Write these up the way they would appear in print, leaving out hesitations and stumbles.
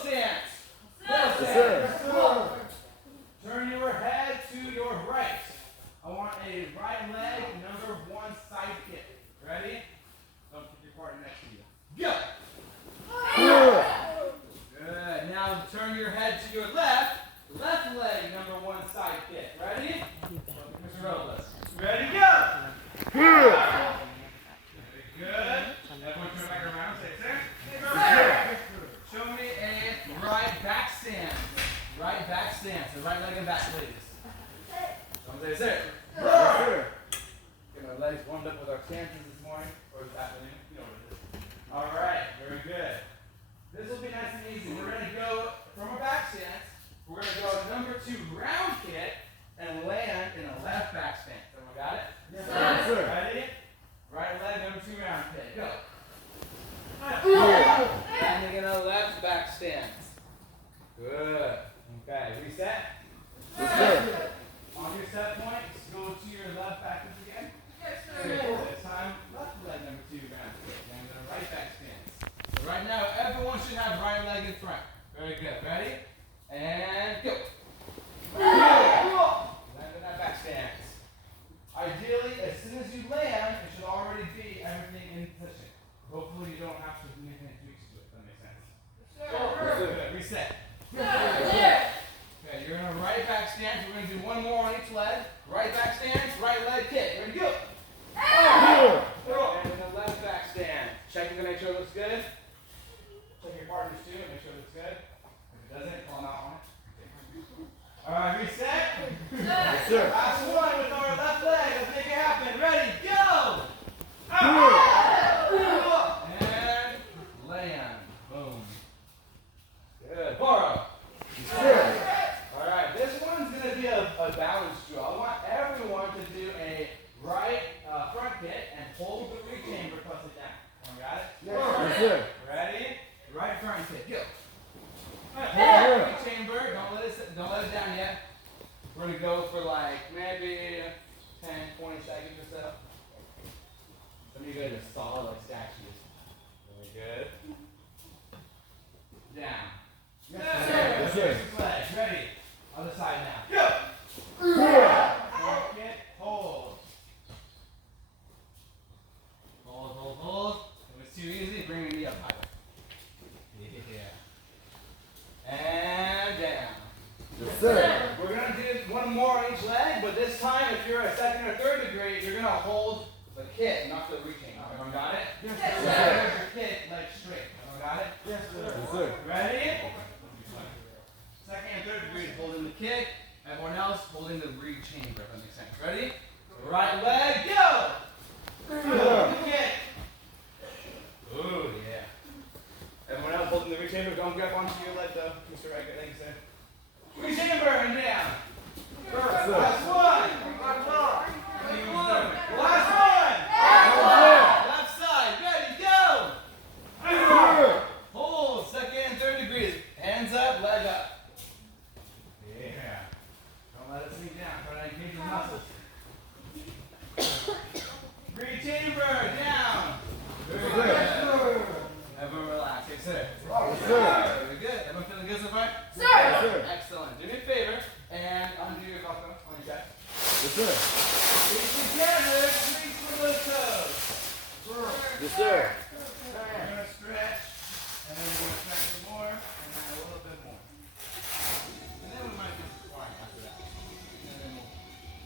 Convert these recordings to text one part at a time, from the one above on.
Stance. Yes, sir. Turn your head to your right. I want a right leg, number one side kick. Ready? Don't put your partner next to you. Go! Good. Now turn your head to your left. Left leg, number one side kick. Ready? Mr. Robles. Ready? Go! Very good. Everyone turn back around. Say, sir. Show me a right back stance. Right back stance. The right leg and back, please. Someone say, sir. Get my legs warmed up with our stances this morning or this afternoon. You know what it is. All right. Very good. This will be nice and easy. We're going to go from a back stance. We're going to go number two round kick and land in a left back stance. Everyone got it? Yes, sir. Ready? Right leg, number two round kick. Go. Landing in a left back stance. Good. Okay. Reset. Yes, sir. On your set point, just go to your left back again. Yes, sir. This time, left leg, number two round kick. Land in a right back stance. So right now, everyone should have right leg in front. Very good. Ready? And go. Land in that back stance. Ideally, as soon as you land, it should already be everything in position. Hopefully, you don't have to do anything tweaks to it. If that makes sense. Yes, sir. Good. Reset. Yes. Okay, you're in a right back stance. We're going to do one more on each leg. Right back stance, right leg kick. Ready to go. And in the left back stance. Checking to make sure it looks good. Check your partners too, make sure it looks good. If it doesn't, call them out on it. Alright, reset. Yes, sir. Last one with our left leg. Let's make it happen. Ready, go! And land. Boom. Good. Borrow. Yes, sir. Alright, this one's going to be a balance drill. I want everyone to do a right front kick and hold the reach chamber plus it down. Everyone got it? Yes, sir. Ready? Right front kick. Go. Hold Yeah. the reach chamber. Don't let it down yet. We're going to go for like maybe 10, 20 seconds or so. Some of you guys are solid like statues. Very good. Down. Yes, sir. Leg. Ready? Other side now. Go! Yeah. Front kick. Hold. Hold. If it's too easy, bring your knee up higher. Yeah. And down. Yes, sir. We're going to do one more on each leg, but this time, if you're a second or third degree, you're going to hold the kick, not the reaching. Everyone got it? Yes, So sir. here's your kick, leg straight. Everyone got it? Yes, sir. Yes, sir. Ready? Second and third degree holding the kick. Everyone else holding the reach chamber, if that makes sense. Ready? Right leg, go! Yeah. Kick. Ooh, yeah. Everyone else holding the reach chamber. Don't grab onto your leg, though. Mr. Right, thank you, sir. Reach chamber and down. Yes, sir. Last one. Last one. Left side. Ready, go. Yeah. Hold. Second and third degrees. Hands up, leg up. Yeah. Don't let it sink down. Try to engage your muscles. Reach chamber down. Very good. Everyone relax. Yes, sir. Yes, sir. Very good. Everyone feeling good so far? Yes, sir. Excellent. Do me a favor and undo your velcro on your chest. Yes, sir. Reach together. Reach for those toes. Yes, sir. We're going to stretch, and then we're going to stretch some more, and then a little bit more. And then we might do some squatting after that. And then we'll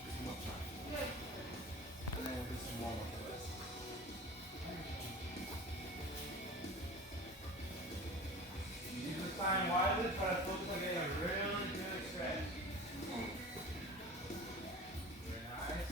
do some more time. And then we'll do some more with this. Use this time wisely, try to focus on getting a really good stretch. Very nice.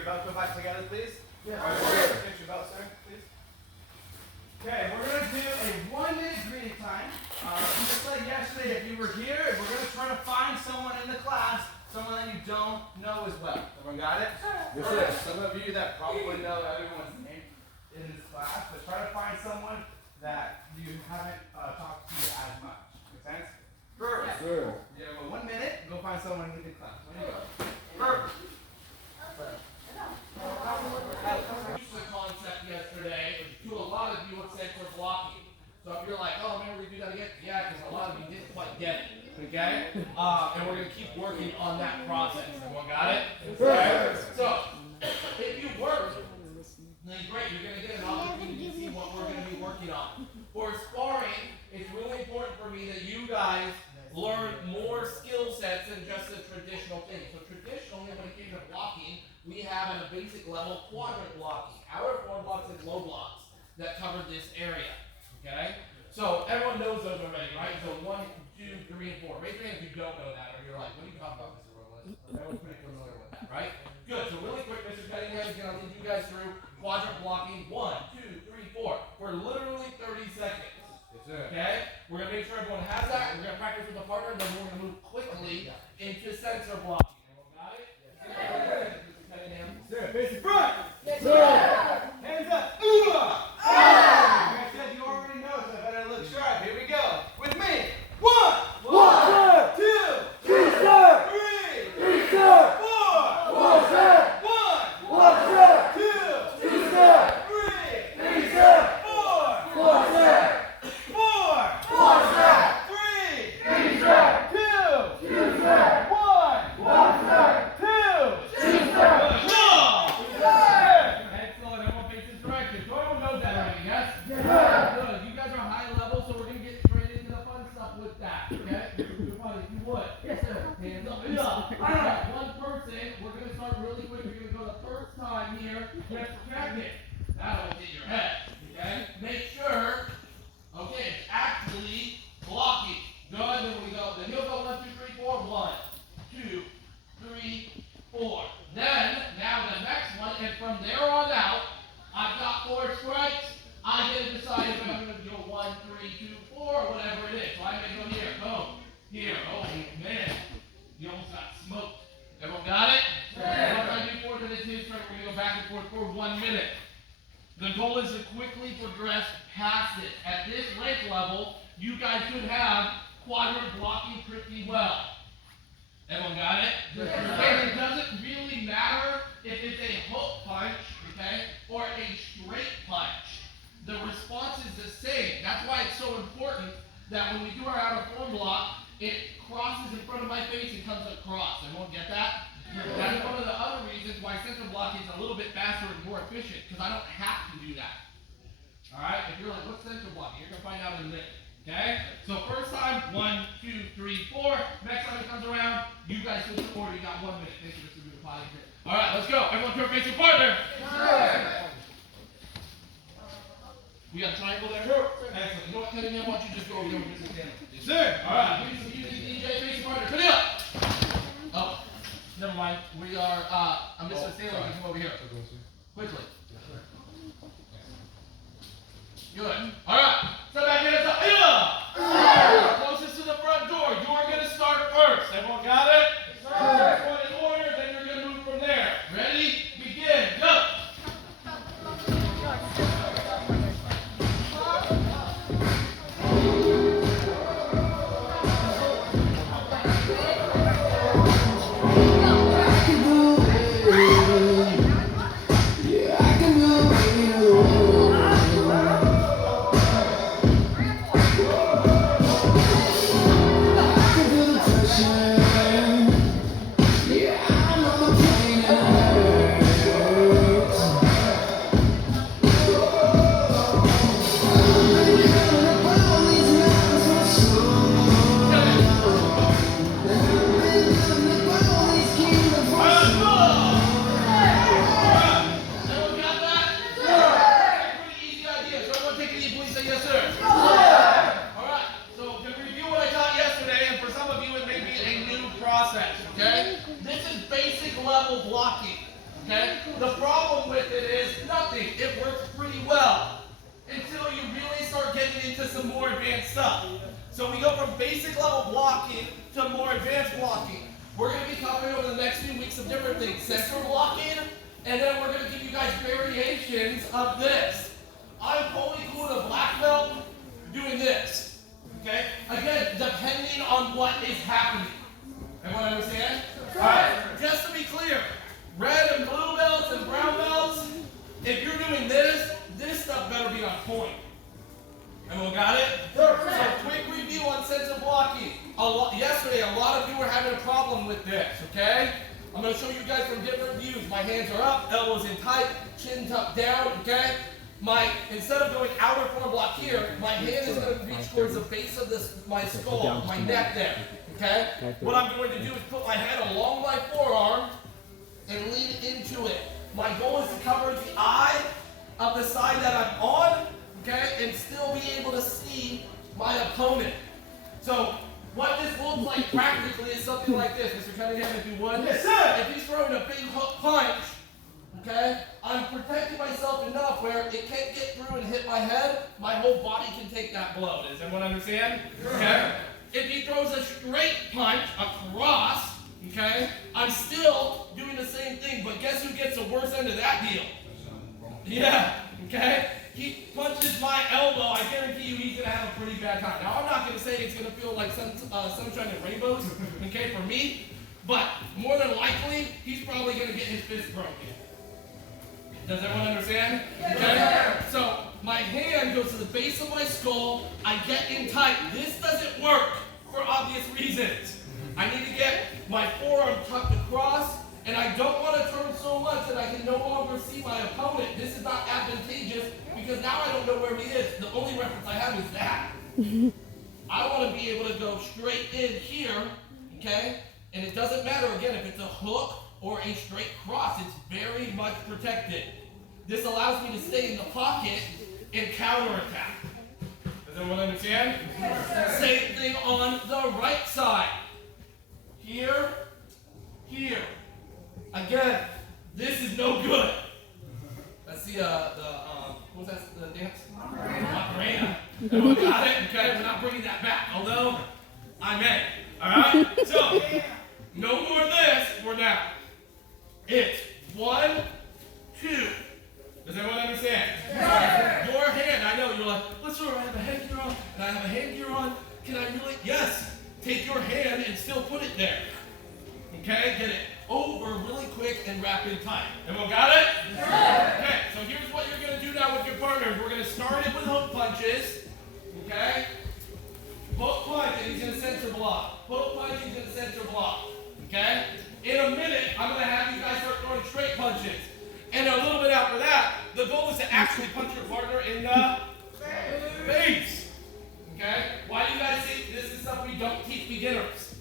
your belt go back together, please? Yeah. All right, fix your belt, sir, please. Okay, we're going to do a 1-minute greeting time. Just like yesterday, if you were here, we're going to try to find someone in the class, someone that you don't know as well. Everyone got it? Yes, sir. Some of you that probably know everyone's name in this class, but try to find someone that you haven't talked to as much. Make sense? Yes, sir. You have a 1 minute, go find someone in the class. There you go. The concept yesterday to a lot of you what center blocking. So if you're like, oh man, we're gonna do that again, yeah, because a lot of you didn't quite get it. Okay? And we're gonna keep working on that process. Everyone got it? Okay? So if you work, then great, you're gonna get an opportunity to see what we're gonna be working on. For sparring, it's really important for me that you guys learn more skill sets than just the traditional thing. So traditionally, when it came to blocking, we have at a basic level quadrant blocking. Our form blocks and low blocks that cover this area. Okay? So everyone knows those already, right? So 1, 2, 3, and 4. Raise your hand if you don't know that, or you're like, what are you talking about, Mr. Robles? Everyone's pretty familiar with that, right? Good. So really quick, Mr. Cunningham is going to lead you guys through quadrant blocking. 1, 2, 3, 4. For literally 30 seconds. Yes, sir. Okay? We're going to make sure everyone has that. We're going to practice with a partner, and then we're going to move quickly into sensor blocking. Everyone got it? Yes, sir. Mr. Cunningham. Sir, face in front. Yes, Sir. Hands up. Like I said, you already know, so I better look sharp. Here we go. With me. 1, 1, 2, Yes, sir. 3, Yes, sir. 4, Yes, sir. 1, Yes, sir. 2, Yes, sir. 3, Yes, sir. 4, Yes, sir. 4, Yes, sir. 3, Yes, sir. 2, Yes, sir. 1, Yes, sir. 2. Yes, sir. Excellent. Everyone faces direction. So everyone knows that already, yes? Yes, sir. Good. You guys are high level, so we're going to get straight into the fun stuff with that. Okay? You're fun if you would. Yes, sir. Hands up. Yeah. All right. One person. We're going to start really quick. You're going to go the first time here. Just check it. That'll hit your head. Okay? Make sure. Okay, it's actually blocking. Good. Then we go. Then he'll go 1, 2, 3, 4. 1, 2, 3, 4. Then, now the next one, and from there on out, I've got 4 strikes. I get to decide if I'm going to go 1, 3, 2, 4, whatever it is. So I may go here, boom, here. Oh man, you almost got smoked. Everyone got it? Once I do 4, then it's his turn. We're going to go back and forth for 1 minute. The goal is to quickly progress past it. At this rank level, you guys should have quadrant blocking pretty well. Everyone got it? And it doesn't really matter if it's a hook punch, okay, or a straight punch. The response is the same. That's why it's so important that when we do our out of form block, it crosses in front of my face and comes across. Everyone get that? That's one of the other reasons why center blocking is a little bit faster and more efficient, because I don't have to do that. Alright? If you're like, what's center blocking? You're going to find out in a minute. Okay? So first time, 1, 2, 3, 4. Next time it comes around, you guys switch the order. You got 1 minute. Thank you, Mr. Beautiful Potty. Alright, let's go. Everyone turn face your partner. We got a triangle there? Sure. Excellent. You know what, Cunningham? Why don't you just go over there with Mr. Stanley? Yes, sir. Alright, give me some music, DJ, face your partner. Turn it up. Oh, never mind. We are, Mr. Stanley can come over here. Quickly. Good. Alright. Step back in. Closest to the front door. You are going to start first. Everyone got it? First one in order, then you're going to move from there. Ready? Begin. Go. Level blocking. Okay? The problem with it is nothing. It works pretty well until you really start getting into some more advanced stuff. So we go from basic level blocking to more advanced blocking. We're going to be covering over the next few weeks of different things. Central blocking, and then we're going to give you guys variations of this. I'm totally cool with a black belt doing this. Okay? Again, depending on what is happening. Everyone understand? Alright, just to be clear, red and blue belts and brown belts, if you're doing this, this stuff better be on point. Everyone got it? So quick review on central blocking. Yesterday, a lot of you were having a problem with this, okay? I'm going to show you guys from different views. My hands are up, elbows in tight, chin tucked down, okay? Instead of going outer form block here, my hand is going to reach towards the base of my skull, my neck there, okay? What I'm going to do is put my head along my forearm and lean into it. My goal is to cover the eye of the side that I'm on, okay, and still be able to see my opponent. So what this looks like practically is something like this. Mr. Cunningham, if you would. Yes, sir. If he's throwing a big hook punch, okay, I'm protecting myself enough where it can't get through and hit my head. My whole body can take that blow. Does everyone understand? Okay. If he throws a straight punch across, okay, I'm still doing the same thing, but guess who gets the worst end of that deal? Yeah, okay? He punches my elbow, I guarantee you he's going to have a pretty bad time. Now, I'm not going to say it's going to feel like sunshine and rainbows, okay, for me, but more than likely, he's probably going to get his fist broken. Does everyone understand? Okay? So, my hand goes to the base of my skull, I get in tight. This doesn't work for obvious reasons. I need to get my forearm tucked across, and I don't want to turn so much that I can no longer see my opponent. This is not advantageous because now I don't know where he is. The only reference I have is that. I want to be able to go straight in here, okay? And it doesn't matter, again, if it's a hook or a straight cross. It's very much protected. This allows me to stay in the pocket and counterattack. Does everyone understand? Yes, same thing on the right side. Here, here. Again, this is no good. Let's see what was that, the dance? Macarena. Everyone got it? Okay, we're not bringing that back, although I may. Alright? So, no more of this for now. It's 1, 2. Does everyone understand? Yes. Your hand, I know, you're like, what's wrong? I have a headgear on, and I have a handgear on. Can I really? Yes. Take your hand and still put it there. Okay? Get it over really quick and wrap in tight. Everyone got it? Yes. Okay, so here's what you're going to do now with your partners. We're going to start it with hook punches. Okay? Hook punch, and he's going to center block. Hook punch, he's going to center block. Okay? In a minute, I'm going to have you guys start throwing straight punches. And a little bit after that, the goal is to actually punch your partner in the face. Okay? Why do you guys think this is stuff we don't teach beginners?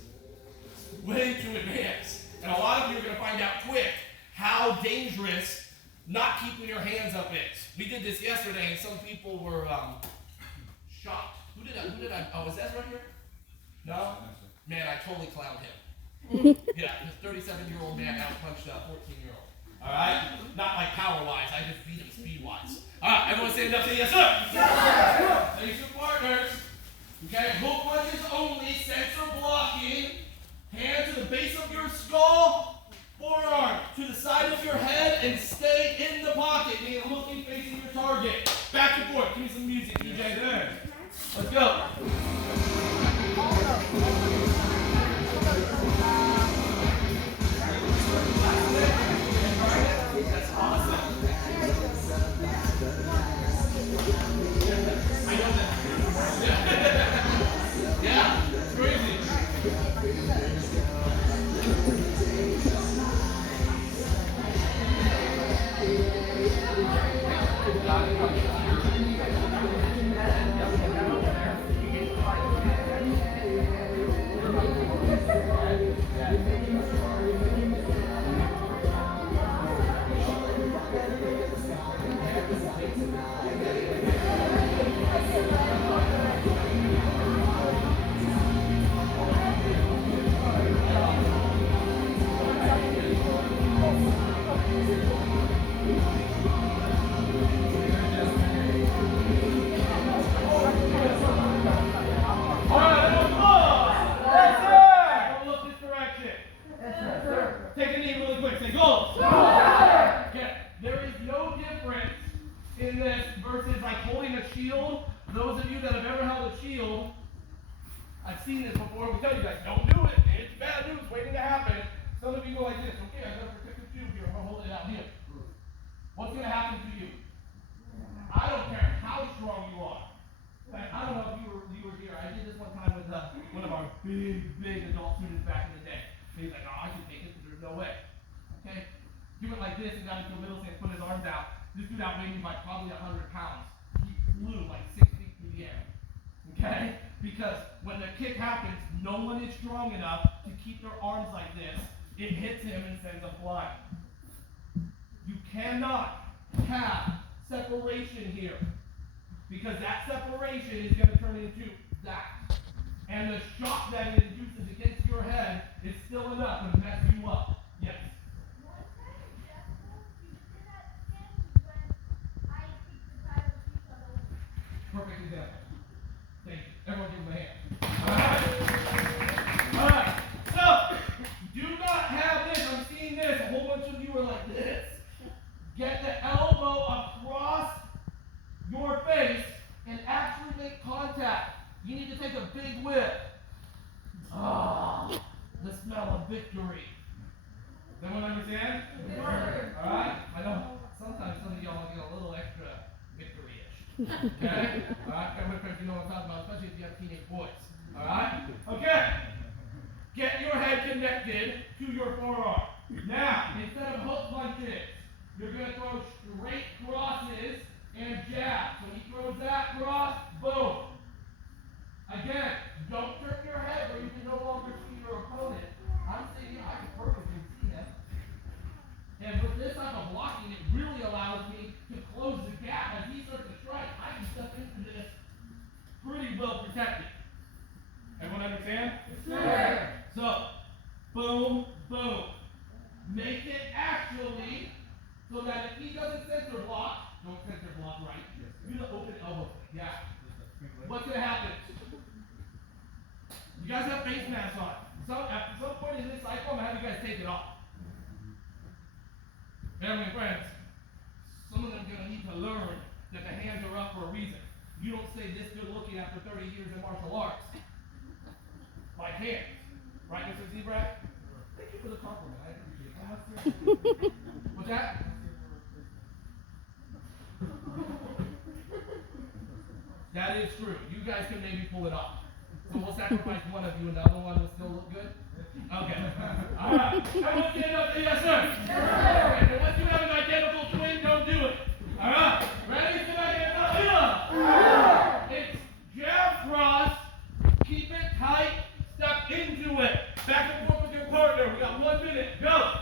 It's way too advanced. And a lot of you are going to find out quick how dangerous not keeping your hands up is. We did this yesterday, and some people were shocked. Who did I? Oh, is that right here? No? Man, I totally clowned him. Yeah, this 37-year-old man out-punched a 14-year-old. All right? Not like power-wise. I just beat him speed-wise. All right, everyone stand up and say yes, sir. Yes, sir. Thanks your partners. Okay, hook punches only, center blocking. Hand to the base of your skull, forearm to the side of your head, and stay in the pocket, meaning looking, facing your target. Back and forth. Give me some music, DJ. There. Let's go. That's awesome. I know that. Yeah, it's crazy. Take a knee really quick. Say goals. Go! Okay. There is no difference in this versus like holding a shield. Those of you that have ever held a shield, I've seen this before. We tell you guys, don't do it. It's bad news waiting to happen. Some of you go like this. Okay, I gotta protect the tube here. I'm gonna hold it out here. What's gonna happen to you? I don't care how strong you are. Like, I don't know if you were here. I did this one time with one of our big adult students back in the day. And he's like, oh, I can take it, but there's no way. Okay? He went like this and got into the middle and put his arms out. This dude outweighed me by probably 100 pounds. He flew like 6 feet through the air. Okay? Because when the kick happens, no one is strong enough to keep their arms like this. It hits him and sends him flying. You cannot have separation here. Because that separation is going to turn into that. And the shock that it induces against your head is still enough to mess you up. Yes? Perfect example. Thank you. Everyone give him a hand. Alright. So, do not have this. I'm seeing this. A whole bunch of you are like this. Get the elbow across your face and actually make contact. You need to take a big whiff. Ah, the smell of victory. Does everyone understand? Alright? I know sometimes some of y'all get a little extra victory-ish. Okay? Alright? You know what I'm talking about, especially if you have teenage boys. Alright? Okay. Get your head connected to your forearm. Now, instead of hook punches, you're going to throw straight crosses and jab. So he throws that cross, boom. Again, don't turn your head where you can no longer see your opponent. I'm saying I can perfectly see him. And with this type of blocking, it really allows me to close the gap. As he starts to strike, I can step into this pretty well protected. Everyone understand? Sure. So, boom, boom. Make it actually so that if he doesn't center block, don't center block right. Do the open elbow. Yeah. What's going to happen? You guys have face masks on. At some point in this cycle, I'm going to have you guys take it off. Family and friends, some of them are going to need to learn that the hands are up for a reason. You don't stay this good looking after 30 years in martial arts. Like hands. Right, Mr. Zebrat? Thank you for the compliment. I appreciate it. What's that? That is true. You guys can maybe pull it off. So we'll sacrifice one of you and the other one will still look good? Okay. All right. Everyone stand up. Yes, sir. Yes, sir. Unless you have an identical twin, don't do it. All right. Ready? It's jab cross. Keep it tight. Step into it. Back and forth with your partner. We got 1 minute. Go.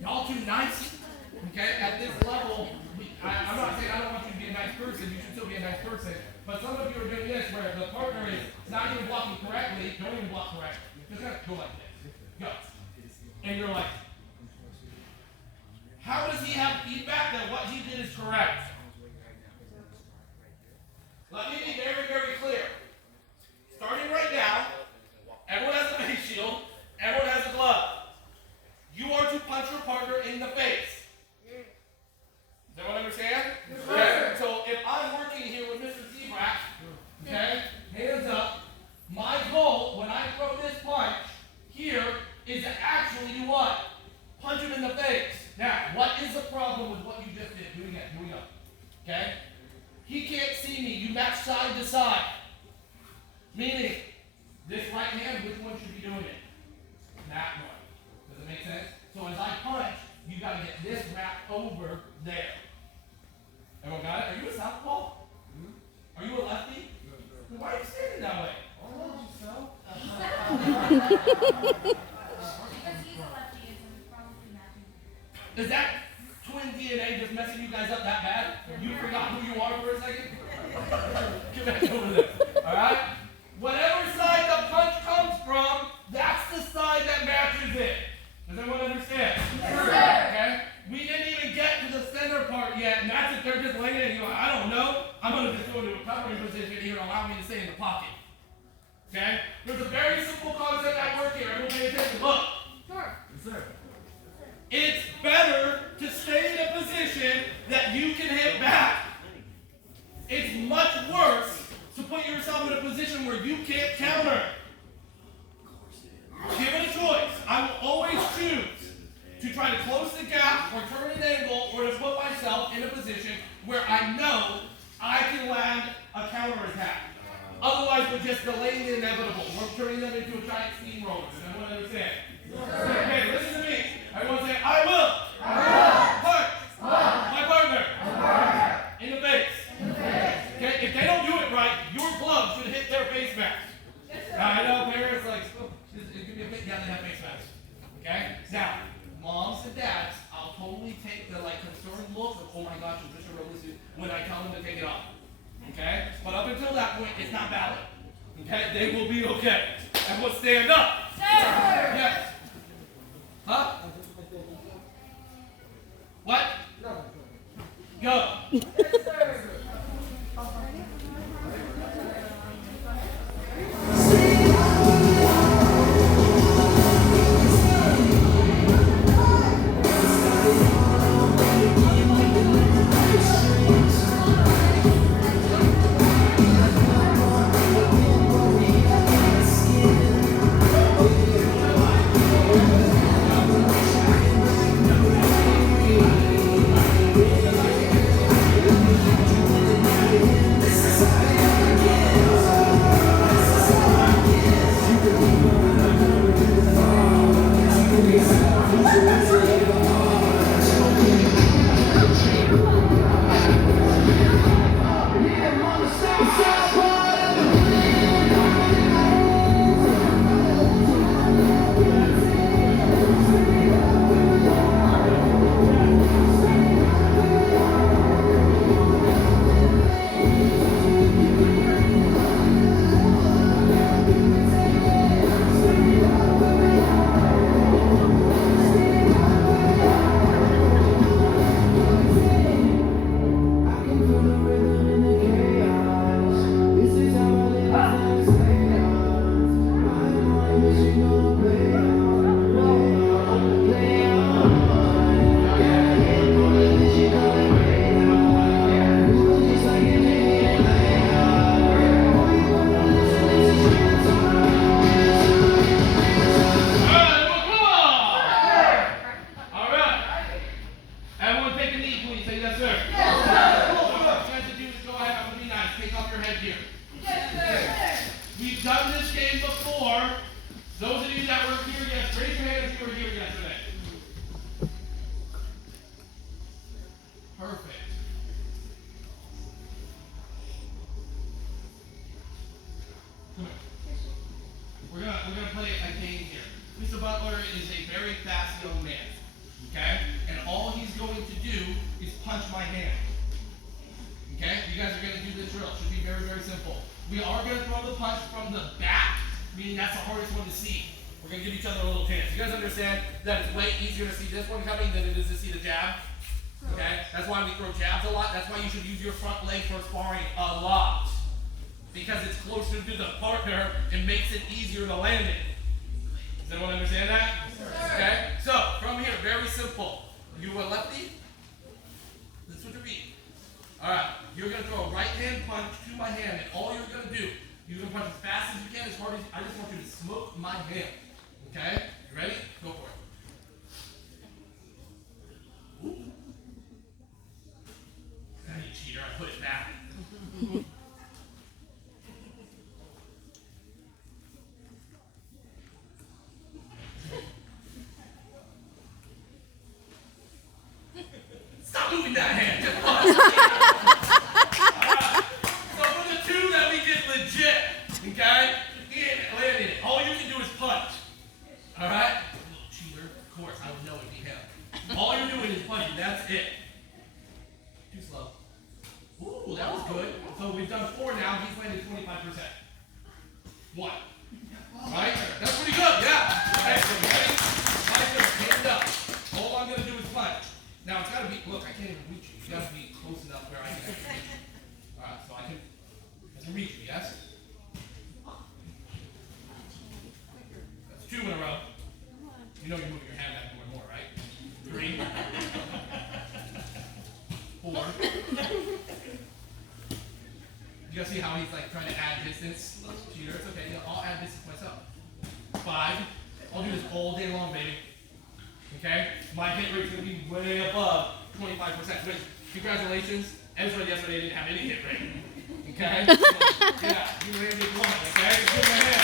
Y'all too nice, okay? At this level, I'm not saying I don't want you to be a nice person. You should still be a nice person. But some of you are doing this where the partner is not even blocking correctly. Don't even block correctly. Just gotta go like this. Go. And you're like, how does he have feedback that what he did is correct? Let me be very, very clear. Starting right now, everyone has a face shield. Everyone has a glove. actually do what? Punch him in the face. Now, what is the problem with what you just did? Do it again. Here we go. Okay? He can't see me. You match side to side. Meaning, this right hand, which one should be doing it? That one. Does it make sense? So as I punch, you got to get this wrapped over there. Everyone got it? Are you a southpaw? Are you a lefty? Then why are you standing that way? Oh, so. Because he's a lefty, it's probably matching. Is that twin DNA just messing you guys up that bad? You forgot who you are for a second? Get back over there. Alright? Whatever side the punch comes from, that's the side that matches it. Does everyone understand? Yes, sir. Okay? We didn't even get to the center part yet, and that's if they're just laying it and you're like, I don't know. I'm going to just go into a covering position here and allow me to stay in the pocket. Okay? There's a very simple concept at work here. Everyone pay attention. Look. Sure. Yes, sir. It's better to stay in a position that you can hit back. It's much worse to put yourself in a position where you can't counter. Given a choice, I will always choose to try to close the gap or turn an angle or to put myself in a position where I know I can land a counterattack. Otherwise, we're just delaying the inevitable. We're turning them into a giant steamroller. Does everyone understand? Okay, listen to me. Everyone say, I will. Punch. My partner. In the face. Okay, if they don't do it right, your glove should hit their face mask. I know parents like, oh, it's gonna be a bit, yeah, they have face masks. Okay? Now, moms and dads, I'll totally take the like concerned look of, oh my gosh, is this a really suit when I tell them to take it off. Okay? But up until that point, it's not valid. Okay? They will be okay. Everyone stand up. Sir. Yes. Huh? What? Go. Yes, sir. Those of you that were here, yes, raise your hand if you were here yesterday. Perfect. Come here. We're gonna play a game here. Mr. Butler is a very fast young man. Okay? And all he's going to do is punch my hand. Okay? You guys are gonna do this drill. It should be very, very simple. We are gonna throw the punch from the back, meaning that's the hardest one to see. We're gonna give each other a little chance. You guys understand that it's way easier to see this one coming than it is to see the jab? Okay? That's why we throw jabs a lot. That's why you should use your front leg for sparring a lot. Because it's closer to the partner, it makes it easier to land it. Does everyone understand that? Yes, okay? So, from here, very simple. You a lefty? Let's switch your feet. Alright, you're gonna throw a right hand punch to my hand, and all you're gonna do, you're gonna punch as fast as you can, as hard as I just want you to smoke my hand. Okay? You ready? Go for it. moving that hand. Just punch. Alright. So for the two that we did legit, okay? He ain't landing it. All you can do is punch. Alright? Little cheater. Of course, I would know it'd be him. All you're doing is punching. That's it. Too slow. Ooh, that was good. So we've done 4 now. He's landed 25%. 1. Right? That's pretty good. Yeah. Excellent. Ready? Hand up. All I'm going to do is punch. Now it's got to be, look, I can't even reach you. You got to be close enough where I can actually reach you. Alright, so I can reach you, yes? That's 2 in a row. You know you're moving your hand back more and more, right? 3. 4. You guys see how he's like trying to add distance? Cheater, it's okay. I'll add distance myself. 5. I'll do this all day long, baby. Okay? My hit rate's going to be way above 25%. Which, congratulations. Everybody yesterday didn't have any hit rate. Okay? So, yeah, you landed 1. Okay? Give him a hand.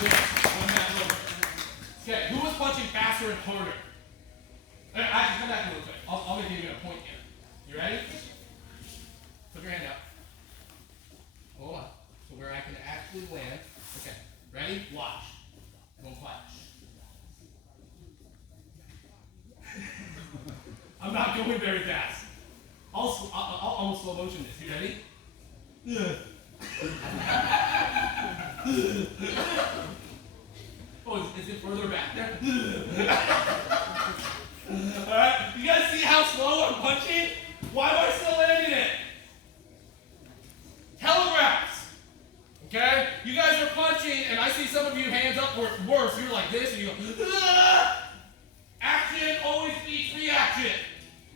Good. 1 hand over. Okay, who was punching faster and harder? Actually, come back a little quick. I'll give you a point here. You ready? Put your hand up. Hold on. So where I can actually land. Okay. Ready? Watch. Don't flash. I'm not going very fast. I'll almost slow motion this. You ready? Oh, is it further back there? Alright, you guys see how slow I'm punching? Why am I still landing it? Telegraphs. Okay? You guys are punching, and I see some of you hands up or worse. You're like this, and you go, ah! Action always beats reaction.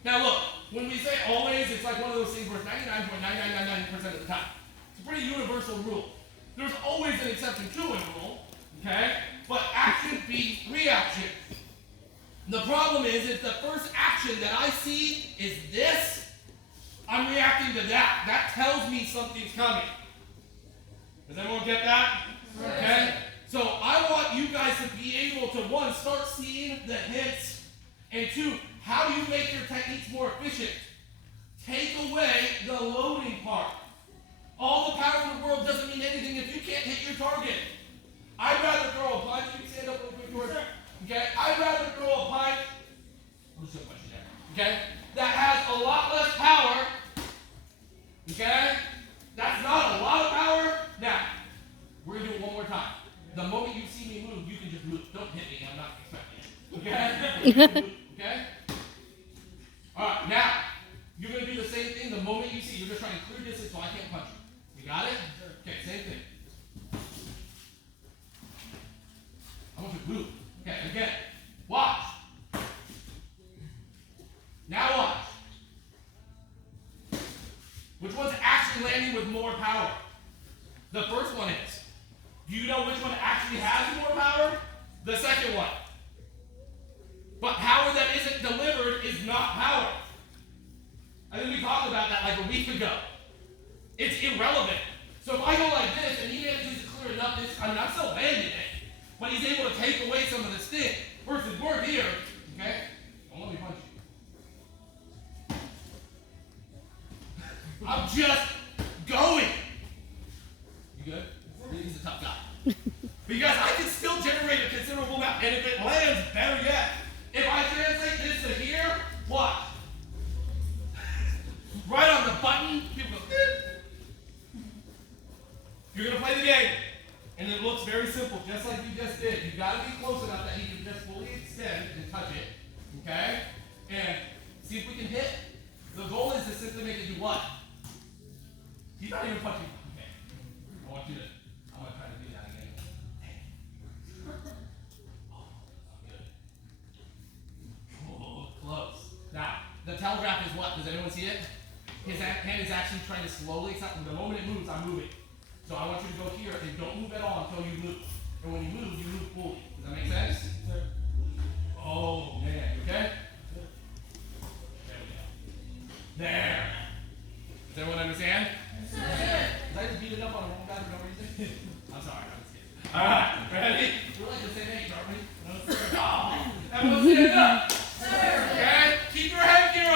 Now look, when we say always, it's like one of those things where it's 99.9999% of the time. It's a pretty universal rule. There's always an exception to a rule, okay? But action beats reaction. The problem is, if the first action that I see is this, I'm reacting to that. That tells me something's coming. Does everyone get that? Okay? So I want you guys to be able to, 1, start seeing the hints, and 2, how do you make your techniques more efficient? Take away the loading part. All the power in the world doesn't mean anything if you can't hit your target. I'd rather throw a punch. You can stand up real quick, George. Okay? I'd rather throw a punch. Who's so much there? Okay? That has a lot less power. Okay? That's not a lot of power. Now, we're going to do it one more time. The moment you see me move, you can just move. Don't hit me. I'm not expecting it. Okay? Okay? Alright, now, you're going to do the same thing the moment you see. You're just trying to clear distance so I can't punch you. You got it? Okay, same thing. I want you to move. Okay, again. Watch. Now watch. Which one's actually landing with more power? The first one is. Do you know which one actually has more power? The second one. But power that isn't delivered is not power. I think we talked about that like a week ago. It's irrelevant. So if I go like this and he manages to clear enough distance, I mean, I'm still landing it, but he's able to take away some of the stick. Versus we're here, okay? Don't let me punch you. I'm just going. You good? He's a tough guy. But you guys, I can still generate a considerable amount, and if it lands, better yet. If I translate this to here, watch. Right on the button, people go, You're going to play the game, and it looks very simple, just like you just did. You've got to be close enough that he can just fully extend and touch it, okay? And see if we can hit. The goal is to simply make it do what? He's not even punching. Okay. I want to try to do that again. Good. Oh, close. Now, the telegraph is what? Does anyone see it? His hand is actually trying to slowly, the moment it moves, I'm moving. So I want you to go here and don't move at all until you move. And when you move fully. Does that make sense? Sure. Oh, man. You okay? There we go. There. Does everyone understand? Yes, sir. Did I just beat it up on the wrong guy for no reason? I'm sorry. I'm just kidding. All right. Ready? We're like the same age, aren't we? No, sir. Oh, everyone stand up. Sir. Okay? Keep your head gear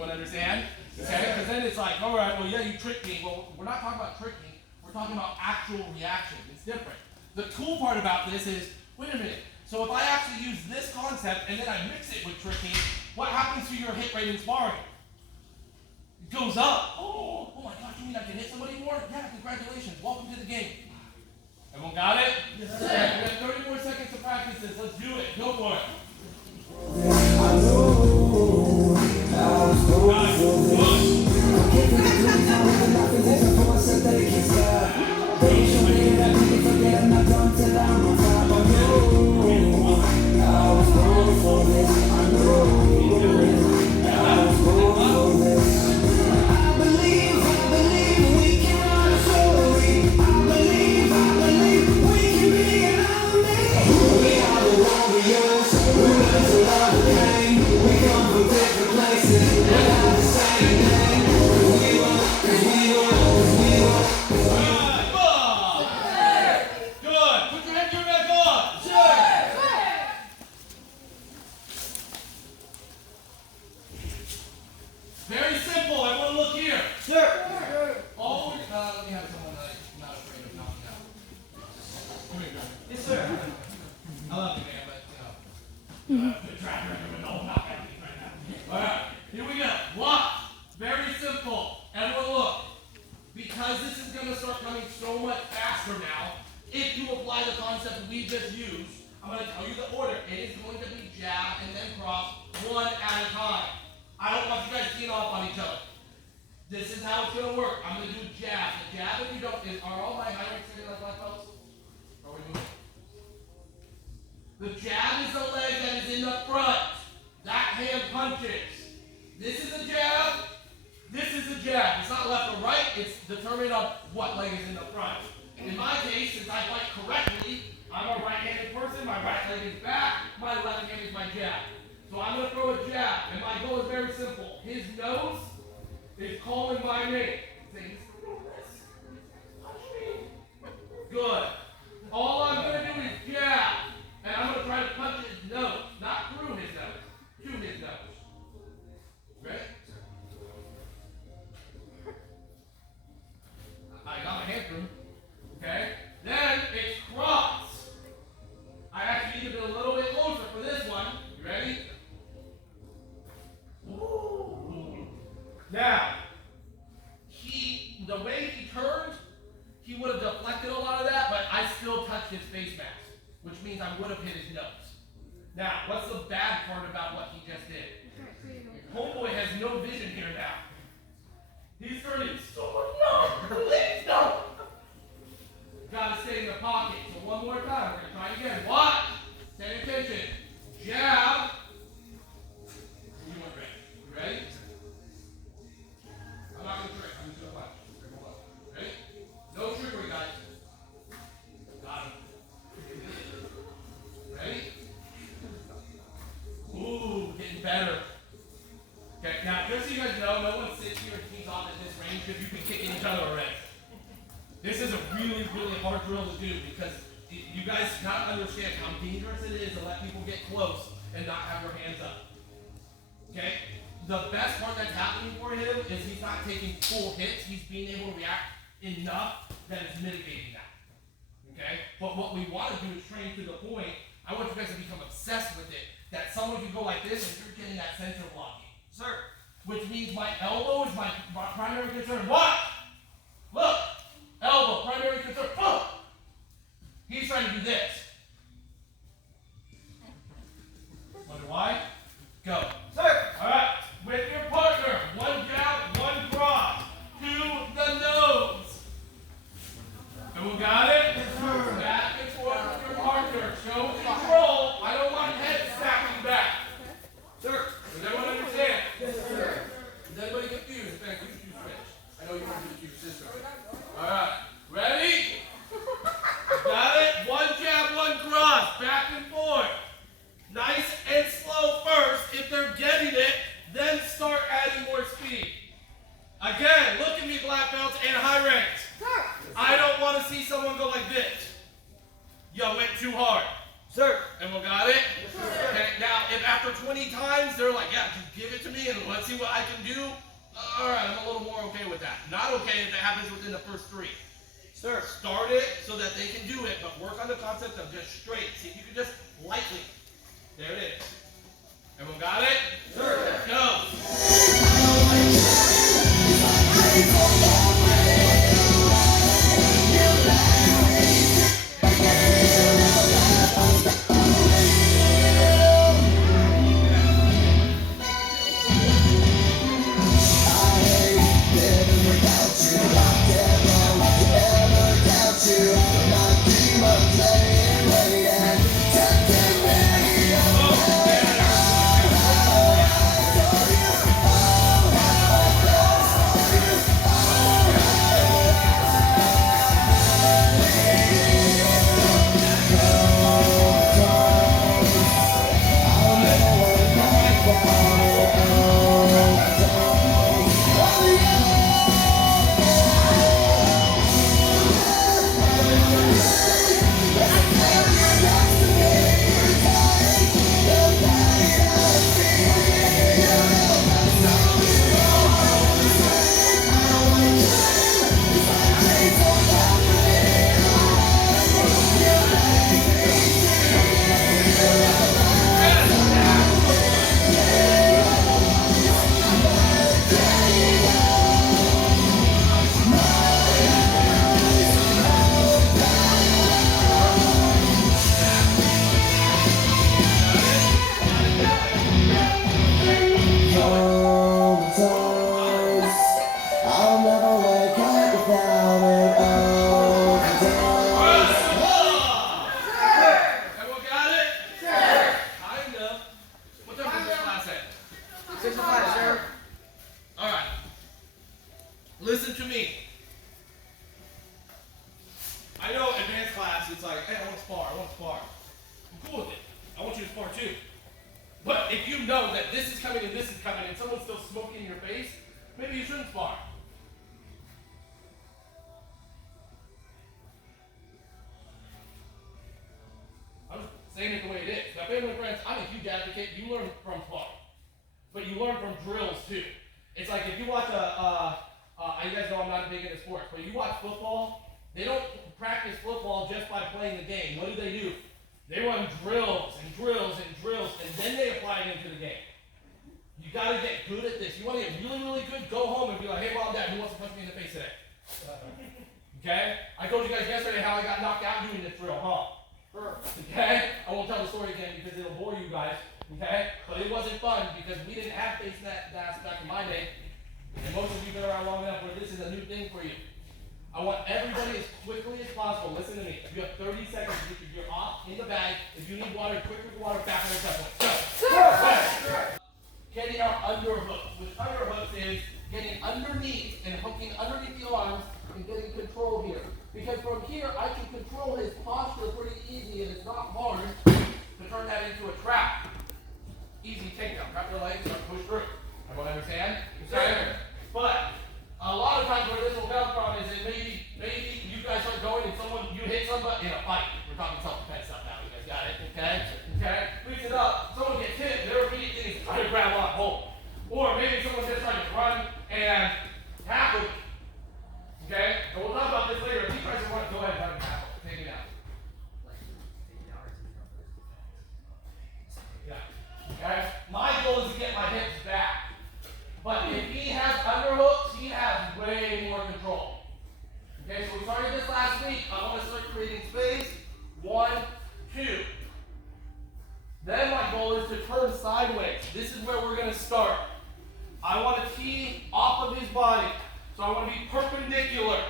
Everyone understand? Okay? Because then it's like, all right, well, yeah, you tricked me. Well, we're not talking about tricking. We're talking about actual reaction. It's different. The cool part about this is, wait a minute. So if I actually use this concept and then I mix it with tricking, what happens to your hit rate in sparring? It goes up. Oh my gosh, you mean I can hit somebody more? Yeah, congratulations. Welcome to the game. Everyone got it? Yes, sir. We have 30 more seconds to practice this. Let's do it. Go for it. Very simple. Everyone look here. Sir. Always, let me have someone that I'm not afraid of knocking out. Come here, guys. Yes, sir. I love you, man, but, you know, good track record with no knockout right now. All right, here we go. Watch. Very simple. Everyone look. Because this is going to start coming so much faster now, if you apply the concept we just used, I'm going to tell you the order. It is going to be jab and then cross, one at a time. I don't want you guys teeing off on each other. This is how it's going to work. I'm going to do jab. The jab, if you don't, are all my high ranks sitting like black belts? Are we moving? The jab is the leg that is in the front. That hand punches. This is a jab. This is a jab. It's not left or right. It's determined on what leg is in the front. In my case, since I fight correctly, I'm a right-handed person. My right leg is back. My left hand is my jab. So I'm going to throw a jab, and my goal is very simple. His nose is calling my name. Saying, touch me. Good. All I'm going to do is jab, and I'm going to try to punch his nose, not through his nose, to his nose. Ready? I got my hand through. Okay? Then it's cross. I actually need to be a little bit closer for this one. You ready? Ooh. Now, the way he turned, he would have deflected a lot of that, but I still touched his face mask, which means I would have hit his nose. Now, what's the bad part about what he just did? Homeboy has no vision here now. He's turning so no, please don't. Gotta stay in the pocket. So one more time, we're gonna try it again. Watch. Pay attention. Jab. You want ready? You ready? I'm not gonna trick. I'm just gonna punch. Ready? No trickery, guys. Got him. Ready? Ooh, getting better. Okay, now just so you guys know, no one sits here and tees off at this range because you can kick each other already. This is a really, really hard drill to do because you guys gotta understand how dangerous it is to let people get close and not have your hands up. Okay? The best part that's happening for him is he's not taking full hits, he's being able to react enough that it's mitigating that. Okay? But what we want to do is train to the point, I want you guys to become obsessed with it, that someone can go like this and you're getting that center blocking. Sir. Which means my elbow is my primary concern. What? Look. Elbow, primary concern. Oh! He's trying to do this. Wonder why? Go. Sir. All right. With your partner. One jab, one cross. To the nose. Everyone got it? Yes, sir. Back and forth with your partner. Show control. I don't want head snapping back. Sir. Does everyone understand? Yes, sir. Is anybody confused? Thank you. I know you want to do it to your sister. All right. Ready? Got it? One jab, one cross. Back and forth. Nice and slow first. If they're getting it, then start adding more speed. Again, look at me, black belts and high ranks. I don't want to see someone go like this. You went too hard. Sir. Everyone got it? Yes, sir. Okay, now if after 20 times they're like, yeah, just give it to to me and let's see what I can do. All right, I'm a little more okay with that. Not okay if it happens within the first 3. Sir. Start it so that they can do it, but work on the concept of just straight. See if you can just lightly. There it is. Everyone got it? Sir. Go. Everyone got it? Sir. Kind of. What time is this class at? 6 to 5, sir. All right. Listen to me. I know advanced class, it's like, hey, I want to spar. I'm cool with it. I want you to spar too. But if you know that this is coming and someone's still smoking in your face, maybe you shouldn't spar. I'm just saying it the way it is. Now, family and friends, I'm a huge advocate. You learn from sparring. But you learn from drills too. It's like if you watch you guys know I'm not big into sports, but you watch football, they don't practice football just by playing the game. What do? They run drills, and then they apply it into the game. You got to get good at this. You want to get really, really good, go home and be like, hey, mom, dad, who wants to punch me in the face today? Okay? I told you guys yesterday how I got knocked out doing this drill, huh? Okay? I won't tell the story again because it'll bore you guys. Okay? But it wasn't fun because we didn't have face that back in my day. And most of you have been around long enough where this is a new thing for you. I want everybody as quickly as possible. Listen to me. You have 30 seconds to get your gear off in the bag. If you need water, quick with water, back on the step point. Go. Sir. Getting our underhooks. Which underhooks is getting underneath and hooking underneath the arms and getting control here. Because from here, I can control his posture pretty easy, and it's not hard to turn that into a trap. Easy takedown. Wrap your legs and push through. Everyone understand? Okay. But a lot of times where this will come from is that maybe you guys start going and you hit somebody in a fight. We're talking self-defense stuff now. You guys got it? Okay? Mix it up. Someone gets hit, their immediate thing is trying to grab on hold. Or maybe someone's just trying to run and tackle me. Okay? And we'll talk about this later. If you guys want to go ahead and run and tackle. Take it out. Yeah. Okay? My goal is to get my hips back. But if he has underhooks, he has way more control. Okay, so we started this last week. I want to start creating space. 1, 2. Then my goal is to turn sideways. This is where we're going to start. I want to tee off of his body. So I want to be perpendicular.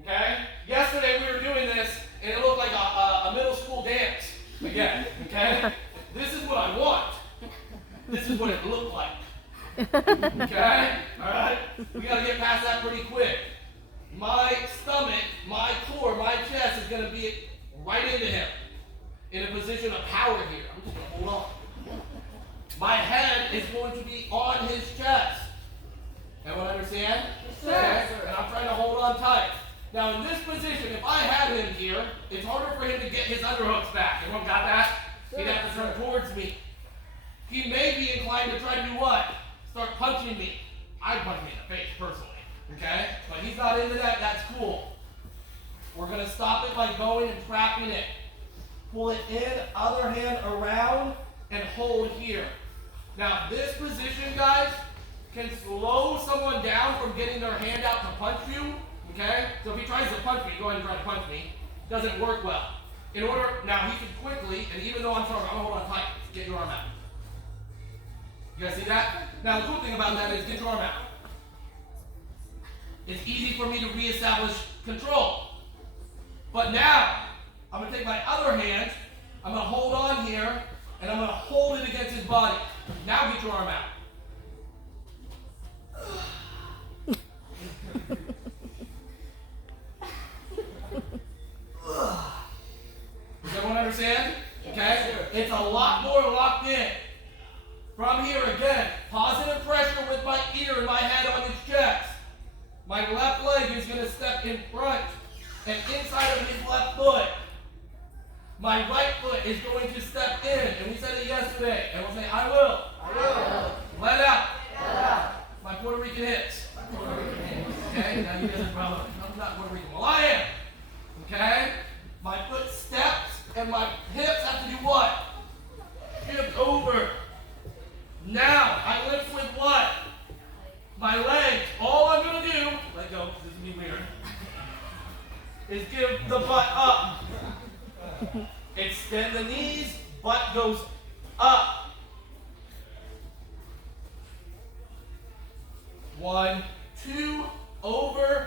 Okay? Yesterday we were doing this, and it looked like a middle school dance. Again, okay? This is what I want. This is what it looked like. Okay? Alright? We gotta get past that pretty quick. My stomach, my core, my chest is gonna be right into him. In a position of power here. I'm just gonna hold on. My head is going to be on his chest. Everyone understand? Yes, sir. And I'm trying to hold on tight. Now in this position, if I had him here, it's harder for him to get his underhooks back. Everyone got that? He'd have to turn towards me. He may be inclined to try to do punching me. I punch me in the face personally, okay? But he's not into that, that's cool. We're gonna stop it by going and trapping it. Pull it in, other hand around, and hold here. Now this position, guys, can slow someone down from getting their hand out to punch you, okay? So if he tries to punch me, go ahead and try to punch me. Doesn't work well. In order, now he can quickly, and even though I'm strong, I'm gonna hold on tight. Get your arm out. You guys see that? Now the cool thing about that is get your arm out. It's easy for me to reestablish control. But now, I'm gonna take my other hand, I'm gonna hold on here, and I'm gonna hold it against his body. Now get your arm out. Does everyone understand? Okay? It's a lot more locked in. From here again, positive pressure with my ear and my head on his chest. My left leg is going to step in front and inside of his left foot. My right foot is going to step in, and we said it yesterday, and we'll say, I will. I will. Let out. Let out. My Puerto Rican hips. Okay, now you guys are probably, I'm not Puerto Rican. Well, I am. Okay? My foot steps, and my hips have to do what? Hip over. Now, I lift with what? My legs. All I'm going to do, let go, because this is going to be weird, is give the butt up. Extend the knees, butt goes up. 1, 2, over.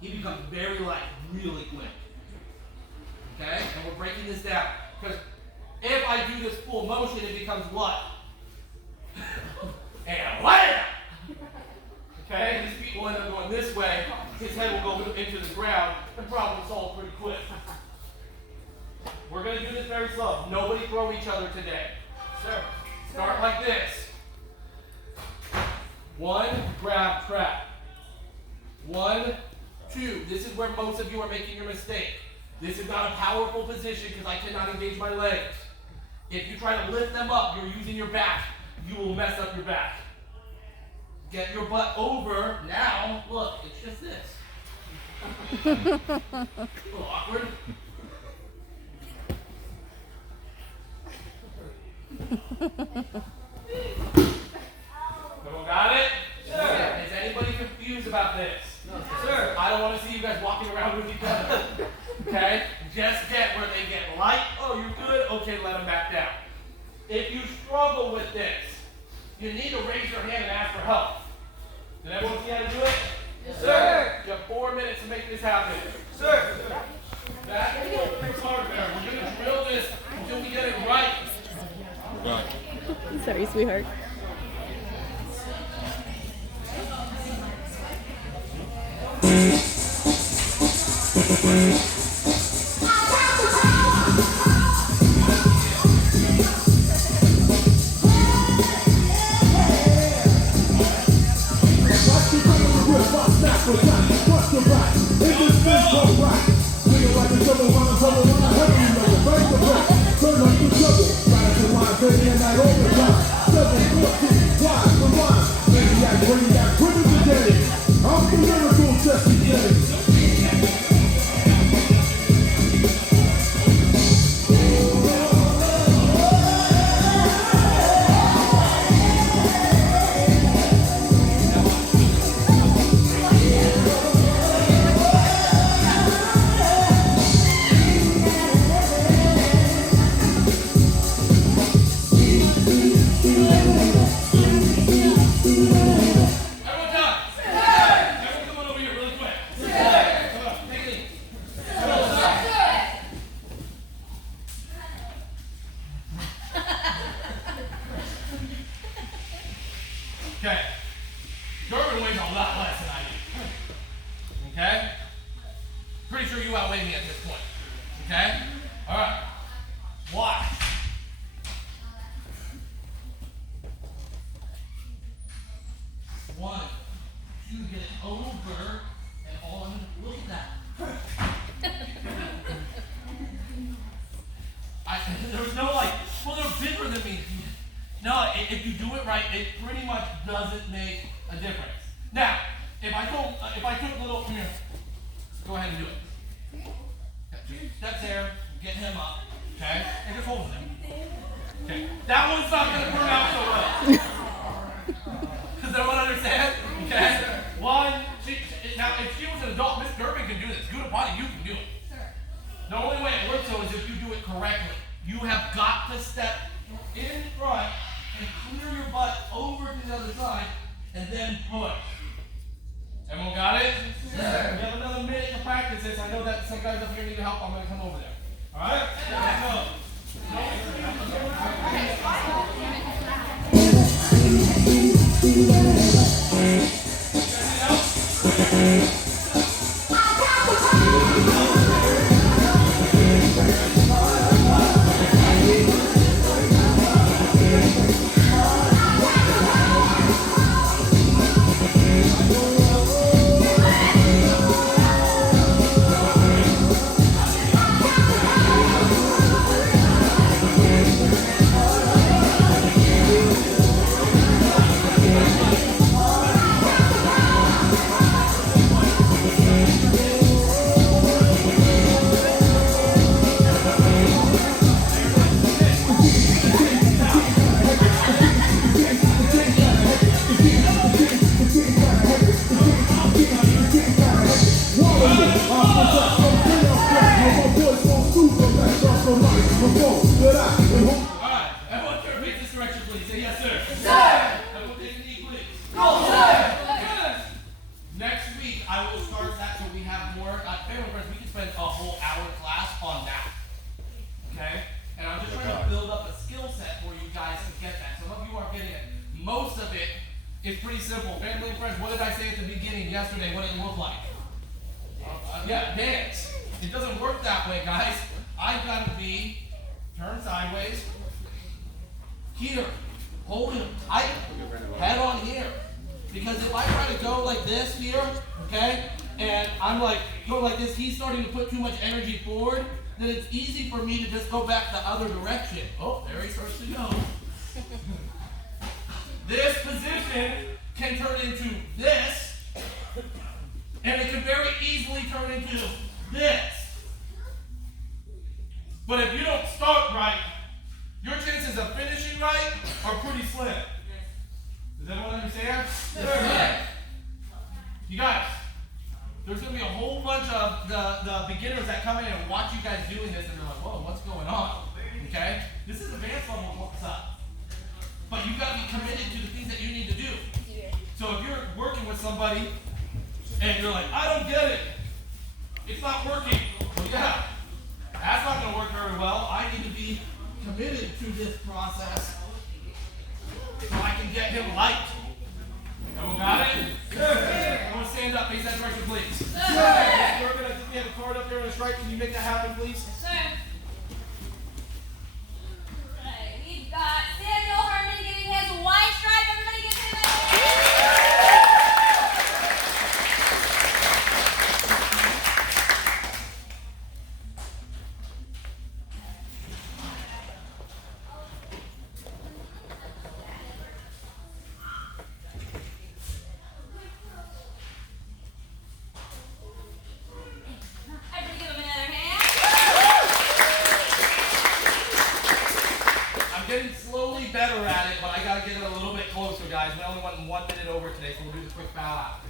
He becomes very light, really quick. Okay? And we're breaking this down. Because if I do this full motion, it becomes what? And wham! Okay? His feet will end up going this way. His head will go into the ground. And problem solved pretty quick. We're going to do this very slow. Nobody throw each other today. Sir. Start like this. 1, grab, trap. 1, 2. This is where most of you are making your mistake. This is not a powerful position because I cannot engage my legs. If you try to lift them up, you're using your back. You will mess up your back. Get your butt over. Now, look, it's just this. A little awkward. Everyone got it? Sure. Is anybody confused about this? No, sir. I don't want to see you guys walking around with each other. Okay? Just get where they get light. Oh, you're good? Okay, let them back down. If you struggle with this, you need to raise your hand and ask for help. Did everyone see how to do it? Yes, sir. You have 4 minutes to make this happen. Sir. Back and forth hardware. We're going to drill this until we get it right. Sorry, sweetheart. Okay. German weighs a lot less than I do. Okay? Pretty sure you outweigh me at this point. Okay? Alright. Watch. One, two, get it over, and all I'm gonna look at that. There was no like, well, they're bigger than me. No, if you do it right, it pretty much doesn't make a difference. Now, if I took little, come here, go ahead and do it. Got 2 steps there, get him up, okay, and just hold him there. Okay, that one's not gonna turn out so well. Does everyone understand? Okay, now if she was an adult, Miss Durbin can do this. Good upon you can do it. The only way it works though is if you do it correctly. You have got to step in front and clear your butt over to the other side and then push. Everyone got it? We have another minute to practice this. I know that some guys up here need help. I'm going to come over there. Alright? Let's go. It's pretty simple. Family and friends, what did I say at the beginning yesterday? What did it look like? Yeah, dance. It doesn't work that way, guys. I've got to be turned sideways. Here. Hold him tight. Head on here. Because if I try to go like this here, okay, and I'm like, go like this, he's starting to put too much energy forward, then it's easy for me to just go back the other direction. Oh, there he starts to go. This position can turn into this, and it can very easily turn into this. But if you don't start right, your chances of finishing right are pretty slim. Does everyone understand? Yes. You guys, there's going to be a whole bunch of the beginners that come in and watch you guys doing this, and they're like, whoa, what's going on? Okay? This is advanced level stuff. But you've got to be committed to the things that you need to do. So if you're working with somebody and you're like, I don't get it, it's not working. Well, yeah, that's not going to work very well. I need to be committed to this process so I can get him light. Everyone got it? Everyone stand up, face that direction, please. We're going to have a card up there on the stripe. Can you make that happen, please? Sir. We've got Samuel Herman getting his white stripe. Everybody get his Everybody give him another hand. I'm getting slowly better at it, but I got to get it a little bit closer, guys. We only went 1 minute over today, so we'll do the quick bow out.